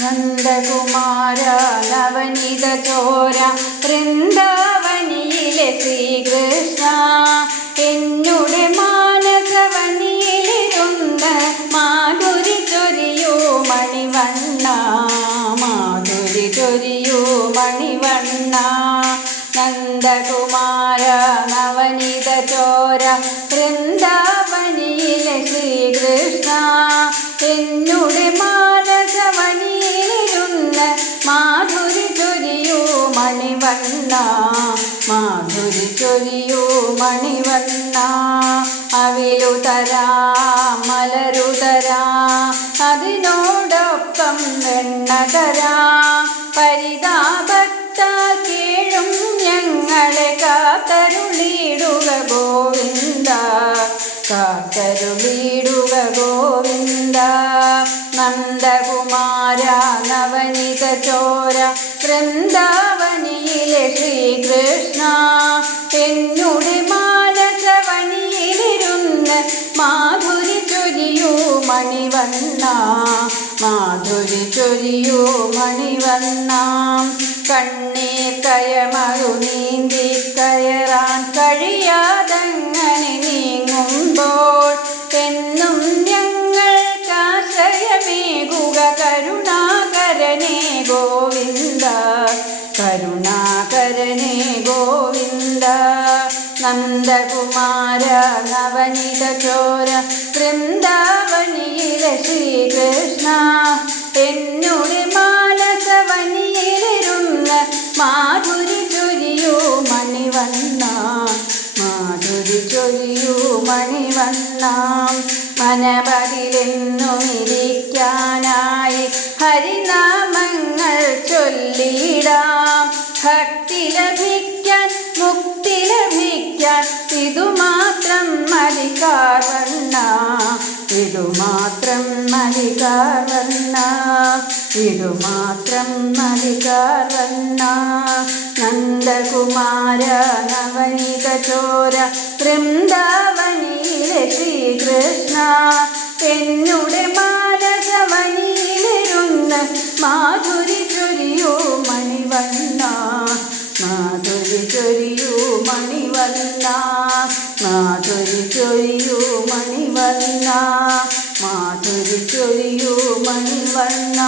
നന്ദകുമാര നവനിത ചോര വൃന്ദാവനിയിലെ ശ്രീകൃഷ്ണ. എന്നുടെ മാനസവനിയിലിരുന്ന് മാധുരി ചൊരിയോ മണിവണ്ണ മാധുരി ചൊരിയോ മണിവണ്ണ. നന്ദകുമാര നവനിത ചോര വൃന്ദാവനിയിലെ മണിവണ്ണ മാധുരി ചൊരിയൂ മണിവണ്ണ അവിലുതരാ മലരുതരാ മലരു തരാ അതിനോടൊപ്പം വെണ്ണ തരാ. പരിതാപത്താൽ കീഴും ഞങ്ങളെ കാത്തരുളിയിടുക ഗോവിന്ദ കാത്തരുളിയിടുക ഗോവിന്ദ. നന്ദകുമാര നവനിത ചോര വൃന്ദാവനിയിലെ ശ്രീകൃഷ്ണ എന്നുടെ മാനസവനിയിലിരുന്ന് മാധുരി ചൊരിയൂ മണിവണ്ണ മാധുരി ചൊരിയൂ മണിവണ്ണ. കണ്ണേ കയമറു നീന്തി കയറാൻ കഴിയാതങ്ങനെ നീങ്ങുമ്പോൾ എന്നും ഞങ്ങൾ ഞങ്ങൾക്കാശ്രയമേകുക കരുണാകരനേ ഗോവിന്ദ കരുണാകരനേ നന്ദകുമാര നവനിത ചോര വൃന്ദാവനിയിലെ ശ്രീകൃഷ്ണ. എന്നുടെ മാനസവനിയിലിരുന്ന മാധുരി ചൊരിയൂ മണിവണ്ണ മാധുരി ചൊരിയൂ മണിവണ്ണ മനപതിലെന്നും മലികാർവണ്ണ ഇതുമാത്രം മലികാർവണ്ണ ഇതുമാത്രം മലികാർവണ്ണ നന്ദകുമാര നവനിക ചോര വൃന്ദാവനിയിലെ ശ്രീകൃഷ്ണ. എന്നുടെ മാനസവനിയിലിരുന്ന് മാധുരി ചൊരിയോ മണിവണ്ണ. മാധുരി ചൊരിയോ മണിവണ്ണ. മാധുരി ചൊരിയു മണിവർണ്ണ മാധുരി ചൊരിയു മണിവർണ്ണ